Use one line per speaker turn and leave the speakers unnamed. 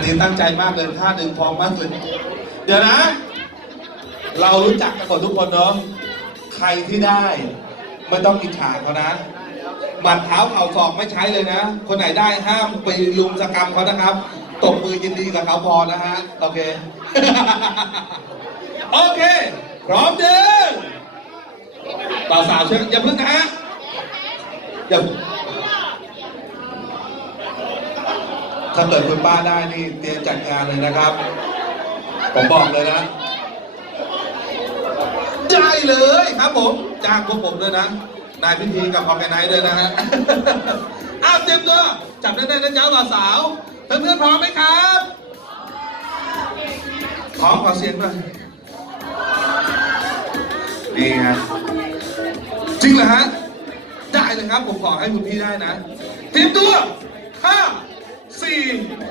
อันนี้ตั้งใจมากเลยท่าหนึ่งพร้อมมากเลยเดี๋ยวนะ เรารู้จักกันหมดทุกคนเนาะใครที่ได้ไม่ต้องอิจฉาเขานะหมัดเท้าเข่าศอกไม่ใช้เลยนะ คนไหนได้ห้ามไปลุมสกรรมเขานะครับตบมือยินดีกับเขาพอนะฮะโอเคโอเคพร้อมเดินต่าวสาวเชิญอย่าพึ่งนะฮะอย่า ถ้าเกิดคุณป้าได้นี่เตรียมจัดงานเลยนะครับ ผมบอกเลยนะ ได้เลยครับผมจ้างพวกผมด้วยนะ นายพิธีกับออแกไนซ์ด้วยนะฮะอ้าวเตรียมตัวจับได้ๆนะจ๊ะบ่าวสาวเพื่อนๆพร้อมไหมครับพร้อมขอเสียงหน่อยนี่ไงจริงเหรอฮะได้เลยครับผมขอให้คุณพี่ได้นะเตรียมตัว